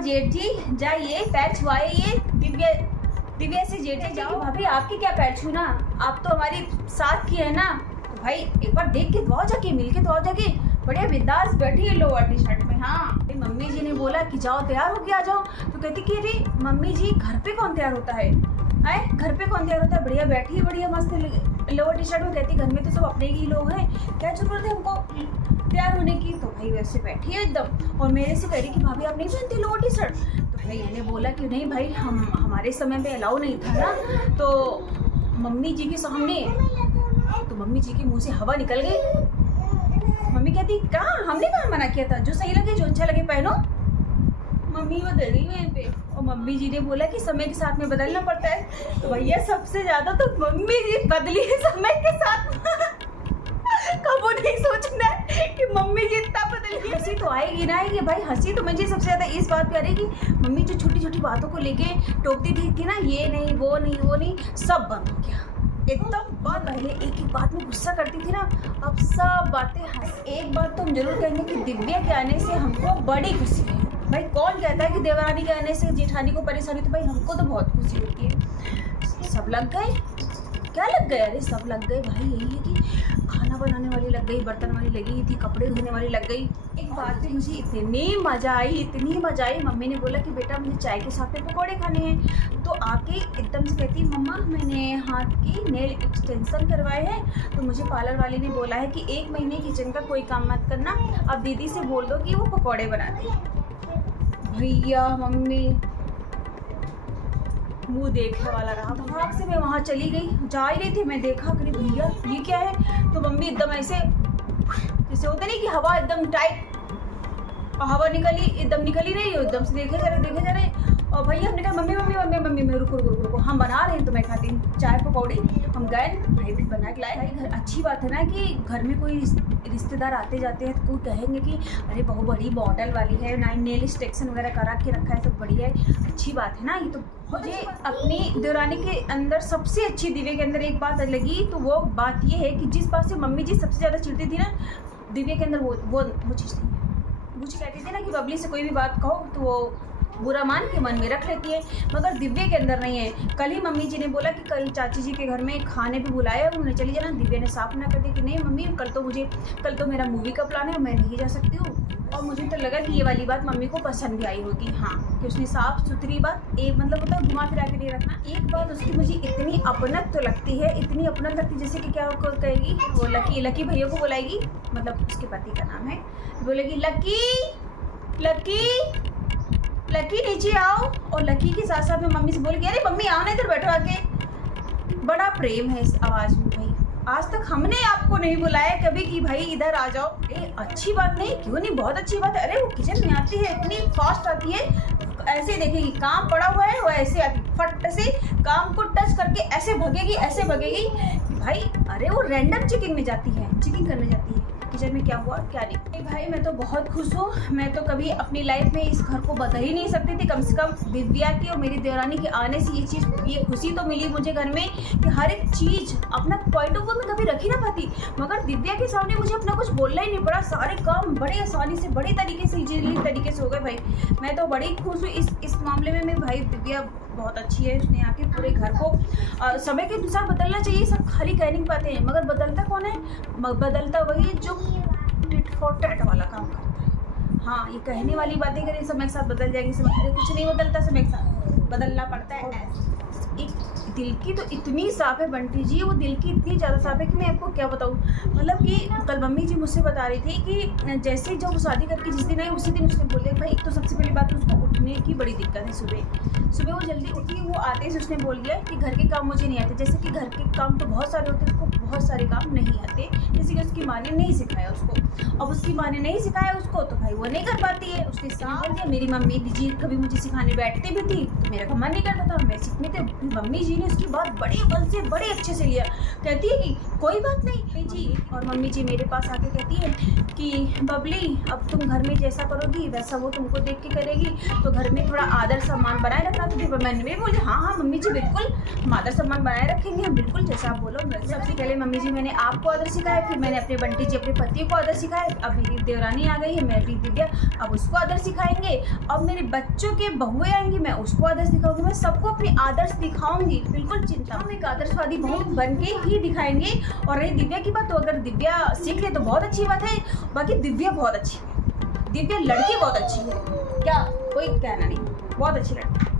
जेठ जी जाइए पैर छुआइए दिव्या। दिव्या से जेठ जी जाओ भाभी आपके क्या पैर छूना, आप तो हमारी साथ की है ना, तो भाई एक बार देख के तो आओ, जाके मिल के तो आओ, जाके बढ़िया बिंदास बैठी है लोअर टी शर्ट में। हाँ मम्मी जी ने बोला कि जाओ तैयार होके आ जाओ, तो कहती कि अरे मम्मी जी घर पे कौन तैयार होता है, आए घर पे कौन तैयार होता है, बढ़िया बैठी है बढ़िया मस्त लोअर टी शर्ट में। कहती घर में तो सब अपने ही लोग हैं, क्या जरूरत है हमको तैयार होने की, तो भाई वैसे बैठी है एकदम। और मेरे से कह रही कि भाभी आप नहीं पहनती लोअर टी शर्ट, तो भाई मैंने बोला कि नहीं भाई हमारे समय में अलाउ नहीं था ना, तो मम्मी जी के सामने, तो मम्मी जी के मुंह से हवा निकल गई। मम्मी कहती कहाँ, हमने कहाँ मना किया था, जो सही लगे जो अच्छा लगे पहनो। मम्मी बदल गई वहीं पे, और मम्मी जी ने बोला कि समय के साथ में बदलना पड़ता है, तो भैया सबसे ज्यादा तो मम्मी जी बदली है समय के साथ। कबो नहीं सोचना है कि मम्मी जी इतना बदल गई। हंसी तो आएगी ना आएगी भाई, हंसी तो मुझे सबसे ज्यादा इस बात पे आ रही कि मम्मी जो छोटी छोटी बातों को लेके टोकती थी ना, ये नहीं वो नहीं वो नहीं, सब बंद हो गया एकदम बंद। पहले एक एक बात में गुस्सा करती थी ना, अब सब बातें हंस। एक बात तो हम जरूर कहेंगे कि दिव्या के आने से हमको बड़ी खुशी है। भाई कौन कहता है कि देवरानी के आने से जेठानी को परेशानी, तो भाई हमको तो बहुत खुशी होती है। सब लग गए, क्या लग गए, अरे सब लग गए भाई। यही है कि खाना बनाने वाली लग गई, बर्तन वाली लगी थी, कपड़े धोने वाली लग गई। एक बात पे मुझे इतनी मजा आई, इतनी मजा आई, मम्मी ने बोला कि बेटा मुझे चाय के साथ में पकौड़े खाने हैं, तो आके एकदम से कहती मम्मा मैंने हाथ की नेल एक्सटेंशन करवाए हैं, तो मुझे पार्लर वाली ने बोला है कि 1 महीने किचन का कोई काम मत करना, अब दीदी से बोल दो कि वो पकौड़े बना दे। भैया मम्मी मुंह देखने वाला रहा, भाग से मैं वहाँ चली गई, जा ही रही थी, मैं देखा अरे भैया ये क्या है, तो मम्मी एकदम ऐसे जैसे होता नहीं कि हवा एकदम टाइट, हवा निकली एकदम निकली रही हो, एकदम से देखे जा रहे। और भैया हमने कहा मम्मी मम्मी मम्मी मम्मी मैं रुको हम बना रहे हैं, तो मैं खाती हूँ चाय पकौड़ी। हम गए भाई भी बना के लाए। भाई घर अच्छी बात है ना कि घर में कोई रिश्तेदार आते जाते हैं तो कोई कहेंगे कि अरे बहुत बड़ी मॉडल वाली है, नेल एक्सटेंशन वगैरह करा के रखा है, सब बढ़िया है, अच्छी बात है ना। ये तो मुझे अपनी देवरानी के अंदर सबसे अच्छी दिव्या के अंदर एक बात लगी, तो वो बात ये है कि जिस बात से मम्मी जी सबसे ज़्यादा चिढ़ती थी ना, दिव्या के अंदर वो चीज़ थी। मुझे कहती थी ना कि बबली से कोई भी बात कहो तो वो बुरा मान के मन में रख लेती है, मगर दिव्या के अंदर नहीं है। कल ही मम्मी जी ने बोला कि कल चाची जी के घर में खाने पे बुलाया और उन्हें चली जाना, दिव्या ने साफ ना कर दी कि नहीं मम्मी कल तो मेरा मूवी का प्लान है, मैं नहीं जा सकती हूँ। और मुझे तो लगा कि ये वाली बात मम्मी को पसंद भी आई होगी, हाँ कि उसने साफ सुथरी बात, एक मतलब होता है घुमा फिरा के नहीं रखना। एक बात उसकी मुझे इतनी अपनत तो लगती है, इतनी अपनत लगती है जैसे कि क्या कहेगी वो, लकी भैया को बुलाएगी, मतलब उसके पति का नाम है, बोलेगी लकी नीचे आओ, और लकी के साथ साथ में मम्मी से बोलेगी अरे मम्मी आओ ना इधर बैठो आके। बड़ा प्रेम है इस आवाज़ में भाई, आज तक हमने आपको नहीं बुलाया कभी कि भाई इधर आ जाओ। अच्छी बात नहीं, क्यों नहीं, बहुत अच्छी बात है। अरे वो किचन में आती है इतनी फास्ट आती है, ऐसे देखेगी काम पड़ा हुआ है वो ऐसे आती, फट से काम को टच करके ऐसे भगेगी भाई। अरे वो रैंडम चेकिंग में जाती है, चेकिंग करने जाती है किचन में क्या हुआ क्या नहीं। भाई मैं तो बहुत खुश हूँ, मैं तो कभी अपनी लाइफ में इस घर को बदल ही नहीं सकती थी। कम से कम दिव्या की और मेरी देवरानी के आने से ये खुशी तो मिली मुझे घर में कि हर एक चीज़ अपना पॉइंट ऑफ व्यू में कभी रख ही ना पाती, मगर दिव्या के सामने मुझे अपना कुछ बोलना ही नहीं पड़ा। सारे काम बड़े आसानी से बड़े तरीके से इजीली तरीके से हो गए। भाई मैं तो बड़ी खुश हुई इस मामले में। मेरी भाई दिव्या बहुत अच्छी है, उसने आके पूरे घर को समय के अनुसार बदलना चाहिए, सब खाली कहने की बातें हैं, मगर बदलता कौन है, बदलता वही जो टिट फॉर टैट वाला काम करता है। हाँ ये कहने वाली बातें करें समय के साथ बदल जाएगी, समय कुछ नहीं बदलता, समय के साथ बदलना पड़ता है। एक दिल की तो इतनी साफ है बंटी जी, वो दिल की इतनी ज़्यादा साफ है कि मैं आपको क्या बताऊँ। मतलब कि कल मम्मी जी मुझसे बता रही थी कि जैसे जब वो शादी करके जिस दिन आई उसी दिन उसने बोल दिया। भाई एक तो सबसे पहली बात उसको उठने की बड़ी दिक्कत है, सुबह वो जल्दी उठी, वो आते से उसने बोल दिया कि घर के काम मुझे नहीं आते। जैसे कि घर के काम तो बहुत सारे होते हैं, उसको बहुत सारे काम नहीं आते, जैसे कि उसकी माँ ने नहीं सिखाया उसको। अब उसकी माँ ने नहीं सिखाया उसको तो भाई वो नहीं कर पाती है। उसने साफ बोल दिया, मेरी मम्मी जी कभी मुझे सिखाने बैठते भी थी तो मेरा मन नहीं करता था, मैं सीखने थे। मम्मी जी ने उसकी बात बड़े मन से बड़े अच्छे से लिया, कहती है कि कोई बात नहीं जी। और मम्मी जी मेरे पास आके कहती है कि बबली अब तुम घर में जैसा करोगी वैसा वो तुमको देख के करेगी। आएगी तो घर में थोड़ा आदर सम्मान बनाए रखना। तो फिर मैंने भी बोली हाँ मम्मी जी बिल्कुल हम आदर सम्मान बनाए रखेंगे, हम बिल्कुल जैसा आप बोलो। सबसे पहले मम्मी जी मैंने आपको आदर सिखाया, फिर मैंने अपने बंटी जी अपने पति को आदर सिखाया। अब मेरी देवरानी आ गई है, मेरी दिव्या, अब उसको आदर सिखाएंगे। अब मेरे बच्चों के बहुएं आएंगी, मैं उसको आदर सिखाऊंगी। मैं सबको अपनी आदर्श दिखाऊंगी, बिल्कुल चिंता। हम एक आदर्शवादी बहू बन के ही दिखाएंगे। और रही दिव्या की बात, तो अगर दिव्या सीख ले तो बहुत अच्छी बात है। बाकी दिव्या बहुत अच्छी, दिव्या लड़की बहुत अच्छी है, क्या कोई कहना नहीं, बहुत अच्छी लड़की।